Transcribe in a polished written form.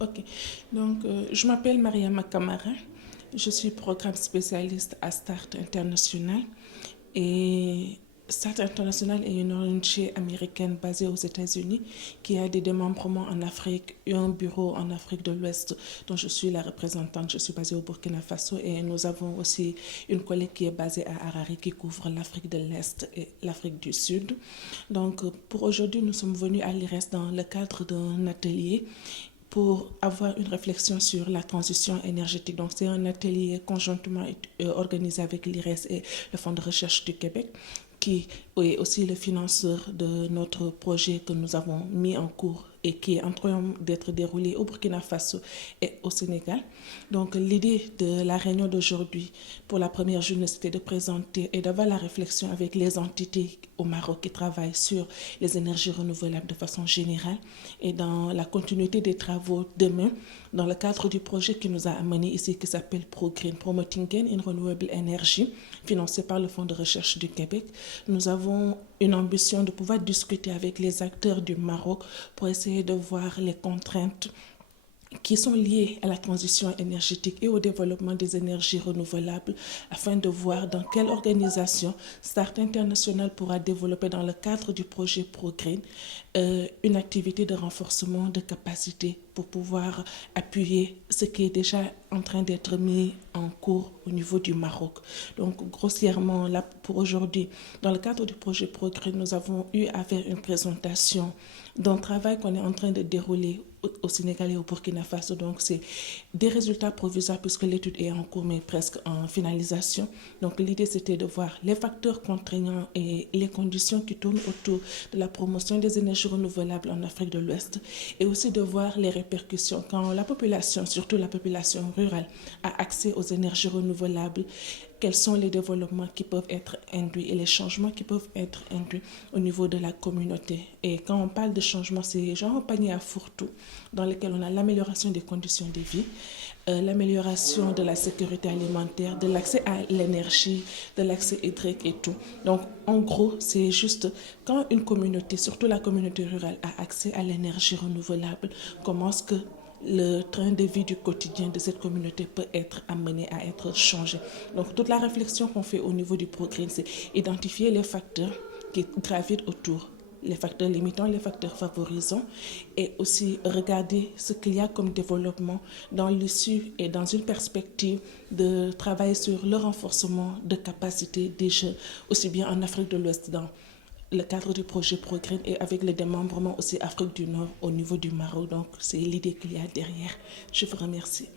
Ok, donc je m'appelle Mariama Kamara, je suis programme spécialiste à Start International et Start International est une ONG américaine basée aux États-Unis qui a des démembrements en Afrique et un bureau en Afrique de l'Ouest dont je suis la représentante. Je suis basée au Burkina Faso et nous avons aussi une collègue qui est basée à Harare qui couvre l'Afrique de l'Est et l'Afrique du Sud. Donc pour aujourd'hui, nous sommes venus à l'IRES dans le cadre d'un atelier pour avoir une réflexion sur la transition énergétique. Donc, c'est un atelier conjointement organisé avec l'IRES et le Fonds de recherche du Québec, qui est aussi le financeur de notre projet que nous avons mis en cours et qui est en train d'être déroulé au Burkina Faso et au Sénégal. Donc l'idée de la réunion d'aujourd'hui pour la première journée, c'était de présenter et d'avoir la réflexion avec les entités au Maroc qui travaillent sur les énergies renouvelables de façon générale et dans la continuité des travaux demain, dans le cadre du projet qui nous a amené ici qui s'appelle ProGreen, Promoting Gain in Renewable Energy, financé par le Fonds de recherche du Québec. Nous avons une ambition de pouvoir discuter avec les acteurs du Maroc pour essayer de voir les contraintes qui sont liées à la transition énergétique et au développement des énergies renouvelables afin de voir dans quelle organisation Start International pourra développer dans le cadre du projet ProGreen une activité de renforcement de capacité pour pouvoir appuyer ce qui est déjà en train d'être mis en cours au niveau du Maroc. Donc grossièrement, là pour aujourd'hui, dans le cadre du projet ProGreen, nous avons eu à faire une présentation d'un travail qu'on est en train de dérouler au Sénégal et au Burkina Faso. Donc, c'est des résultats provisoires puisque l'étude est en cours mais presque en finalisation. Donc, l'idée, c'était de voir les facteurs contraignants et les conditions qui tournent autour de la promotion des énergies renouvelables en Afrique de l'Ouest et aussi de voir les répercussions quand la population, surtout la population rurale, a accès aux énergies renouvelables, quels sont les développements qui peuvent être induits et les changements qui peuvent être induits au niveau de la communauté. Et quand on parle de changement, c'est genre un panier à fourre-tout dans lequel on a l'amélioration des conditions de vie, l'amélioration de la sécurité alimentaire, de l'accès à l'énergie, de l'accès hydrique et tout. Donc, en gros, c'est juste quand une communauté, surtout la communauté rurale, a accès à l'énergie renouvelable, comment est-ce que le train de vie du quotidien de cette communauté peut être amené à être changé. Donc toute la réflexion qu'on fait au niveau du programme, c'est identifier les facteurs qui gravitent autour, les facteurs limitants, les facteurs favorisants, et aussi regarder ce qu'il y a comme développement dans l'issue et dans une perspective de travail sur le renforcement de capacités des jeunes, aussi bien en Afrique de l'Ouest, dans le cadre du projet ProGreen et avec le démembrement aussi Afrique du Nord au niveau du Maroc. Donc, c'est l'idée qu'il y a derrière. Je vous remercie.